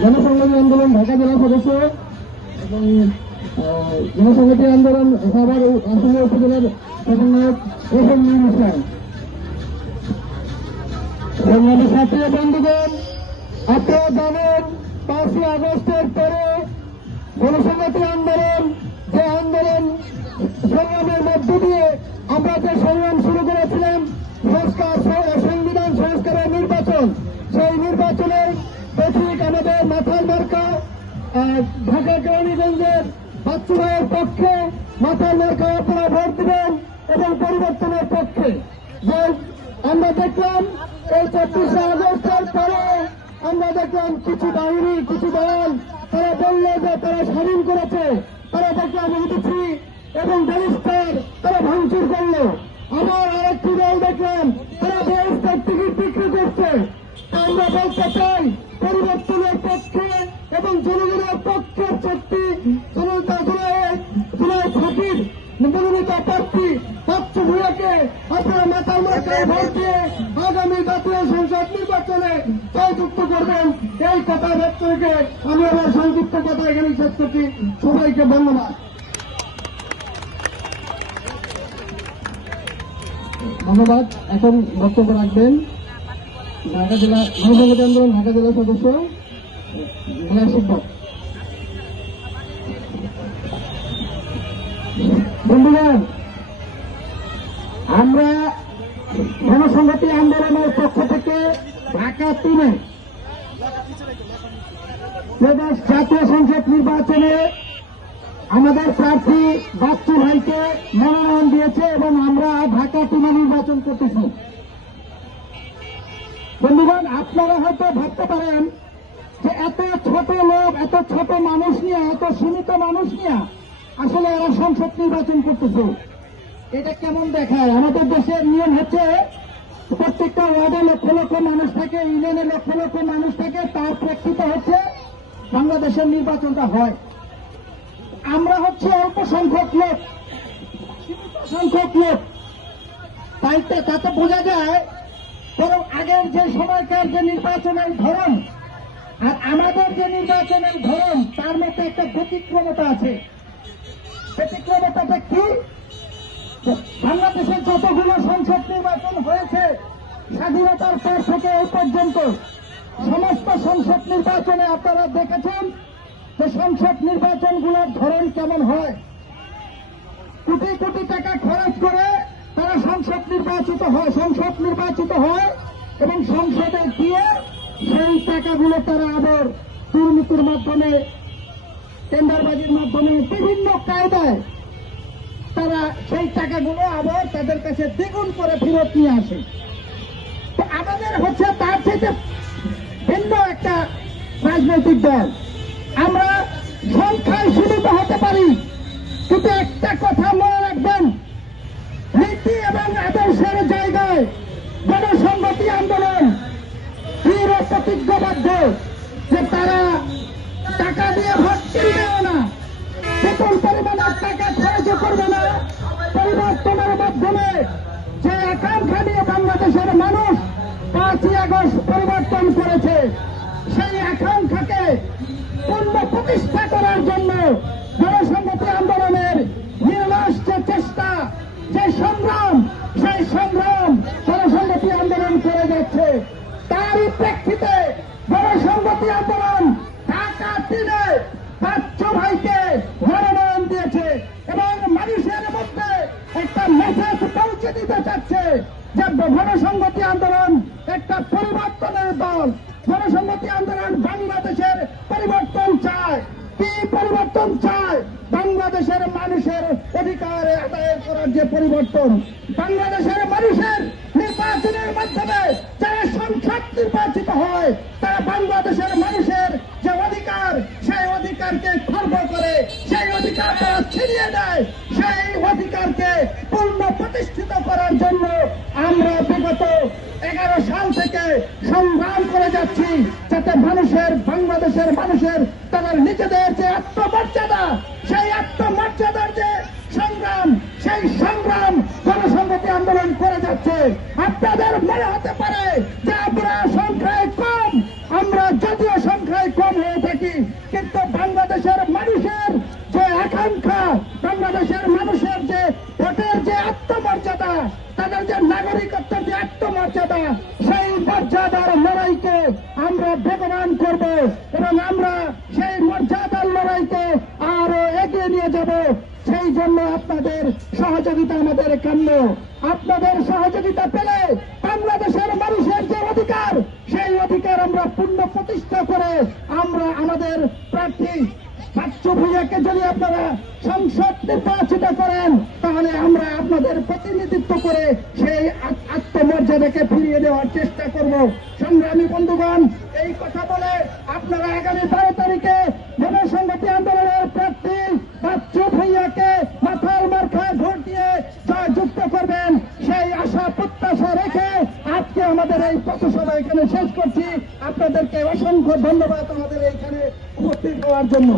জনসংহতি আন্দোলন ঢাকা জেলা সদস্য এবং জনসংহতি আন্দোলন সভার আসামের উপজেলার সমন্বয়ক এসএম নুরুল ইসলাম। সংগ্রামী ছাত্রী বন্ধুগণ, আপনারা জানেন 5ই আগস্টের পরে জনসংহতি আন্দোলন, যে আন্দোলন সংগ্রামের মধ্য দিয়ে আমরা যে সংগ্রাম শুরু করেছিলাম সংবিধান সংস্কারের নির্বাচন, সেই নির্বাচনের প্রতীক আমাদের মাথার মার্কা ঢাকা কেরানীগঞ্জের বাচ্চু ভাইয়ের পক্ষে মাথার মার্কা আপনারা ভোট দিবেন এবং পরিবর্তনের পক্ষে। যে আমরা দেখলাম এই 24শে আগস্টের পরে আমরা দেখলাম কিছু বাহিনী, কিছু দল তারা বলল যে তারা স্বাধীন করেছে, তারা দেখলাম ইউডিসি এবং ব্যারিস্টার তারা ভাঙচুর করলো। আবার আরেকটি দল দেখলাম তারা ব্যারিস্টার টিকিট বিক্রি করছে। আমরা বলতে চাই পরিবর্তনের পক্ষে এবং জনগণের পক্ষের শক্তি জুলাই ফকির মনোনীত প্রার্থী বাচ্চু ভূঁইয়াকে আপনারা মাথার মাথায় ভোট দিয়ে আগামী জাতীয় সংসদ নির্বাচনে জয়যুক্ত করবেন। এই কথা ব্যক্ত রেখে আমি আমার সংক্ষিপ্ত কথা এখানে শেষ করছি। সবাইকে ধন্যবাদ। ধন্যবাদ। এখন বক্তব্য রাখবেন ঢাকা জেলা জনসংহতি আন্দোলন ঢাকা জেলা সদস্য বন্ধুগণ, আমরা জনসংহতি আন্দোলনের পক্ষ থেকে ঢাকা 3-এ প্রদেশ জাতীয় সংসদ নির্বাচনে আমাদের প্রার্থী বাচ্চু ভাইকে মনোনয়ন দিয়েছে এবং আমরা ঢাকা 3-এ নির্বাচন করতেছি। বন্ধুগণ, আপনারা হয়তো ভাবতে পারেন যে এত ছোট লোক, এত ছোট মানুষ নিয়ে, এত সীমিত মানুষ নিয়ে আসলে এরা সংসদ নির্বাচন করতেছে, এটা কেমন দেখায়? আমাদের দেশের নিয়ম হচ্ছে প্রত্যেকটা ওয়ার্ডে লক্ষ লক্ষ মানুষ থাকে, ইউনিয়নে লক্ষ লক্ষ মানুষ থাকে, তার প্রেক্ষিতে হচ্ছে বাংলাদেশের নির্বাচনটা হয়। আমরা হচ্ছে অল্প সংখ্যক লোক, সীমিত সংখ্যক লোক, তাই তাতে বোঝা যায় বরং আগের যে সময়কার যে নির্বাচনের ধরন আর আমাদের যে নির্বাচনের ধরন তার মধ্যে একটা ব্যতিক্রমতা আছে। ব্যতিক্রমতাটা কি? বাংলাদেশের যতগুলো সংসদ নির্বাচন হয়েছে স্বাধীনতার পর থেকে এই পর্যন্ত সমস্ত সংসদ নির্বাচনে আপনারা দেখেছেন যে সংসদ নির্বাচনগুলোর ধরন কেমন হয়। কোটি কোটি টাকা খরচ করে তারা সংসদ নির্বাচিত হয় এবং সংসদে গিয়ে সেই টাকাগুলো তারা আবার দুর্নীতির মাধ্যমে, টেন্ডারবাজির মাধ্যমে, বিভিন্ন কায়দায় তারা সেই টাকাগুলো আবার তাদের কাছে দ্বিগুণ করে ফেরত নিয়ে আসে। তো আমাদের হচ্ছে তার থেকে ভিন্ন একটা রাজনৈতিক দল। আমরা সংখ্যায় সীমিত হতে পারি, কিন্তু একটা কথা মনে রাখবেন, নীতি এবং আদর্শের জায়গায় জনসংহতি আন্দোলন দৃঢ় প্রতিজ্ঞাবদ্ধ যে তারা টাকা দিয়ে ভোট কিনবেও না, বিপুল পরিমাণের টাকা খরচ করবে না। পরিবর্তনের মাধ্যমে যে আকাঙ্ক্ষা নিয়ে বাংলাদেশের মানুষ 5ই আগস্ট পরিবর্তন করেছে, সেই আকাঙ্ক্ষাকে পূর্ণ প্রতিষ্ঠা করার জন্য জনসংহতি আন্দোলনের নিরলস যে চেষ্টা, যে সংগ্রাম, সেই সংগ্রাম জনসংহতি আন্দোলন করে যাচ্ছে। তারই প্রেক্ষিতে জনসংহতি আন্দোলন ঢাকা 3-এ বাচ্চু ভাইকে মনোনয়ন দিয়েছে এবং মানুষের মধ্যে একটা মেসেজ পৌঁছে দিতে চাচ্ছে যে জনসংহতি আন্দোলন একটা পরিবর্তনের দল। জনসংহতি আন্দোলন বাংলাদেশের পরিবর্তন চায়। কি পরিবর্তন চায়? বাংলাদেশের মানুষের অধিকার আদায় করার যে পরিবর্তন, বাংলাদেশের মানুষের নির্বাচনের মাধ্যমে যারা সংসদ নির্বাচিত হয় তারা বাংলাদেশের মানুষের যে অধিকার, সেই অধিকারকে খর্ব করে, সেই অধিকার তারা ছিনিয়ে দেয়। সেই অধিকারকে পূর্ণ প্রতিষ্ঠিত করার জন্য আমরা বিগত 11 সাল থেকে সংগ্রাম করে যাচ্ছি, যাতে বাংলাদেশের মানুষের তাদের নিজেদের যে আত্মমর্যাদা, সেই আত্মমর্যাদার যে সংগ্রাম, সেই সংগ্রাম জনসংহতি আন্দোলন করে যাচ্ছে। আপনাদের মনে হতে পারে যে আমরা সংখ্যায় কম, আমরা যদিও সংখ্যায় কম আমরা বেগবান করব এবং আমরা সেই মর্যাদার লড়াইতে আরো এগিয়ে নিয়ে যাব। সেই জন্য আপনাদের সহযোগিতা আমাদের কাম্য। আপনাদের সহযোগিতা পেলে বাংলাদেশের মানুষের যে অধিকার, সেই অধিকার আমরা পূর্ণ প্রতিষ্ঠা করে আমরা আমাদের প্রার্থী বাচ্চু ভূঁইয়াকে যদি আপনারা সংসদ নির্বাচিত করেন, তাহলে আমরা আপনাদের প্রতিনিধিত্ব করে সেই আত্মমর্যাদাকে ফিরিয়ে দেওয়ার চেষ্টা করব। সংগ্রামী বন্ধুগণ, এই কথা বলে আপনারা আগামী 12 তারিখে জনসংহতি আন্দোলনের প্রার্থী বাচ্চু ভূঁইয়াকে মাথার মার্কায় ভোট দিয়ে জয়যুক্ত করবেন, সেই আশা প্রত্যাশা রেখে আজকে আমাদের এই পথসভা এখানে শেষ করছি। আপনাদেরকে অসংখ্য ধন্যবাদ আমাদের এইখানে উপস্থিত হওয়ার জন্য।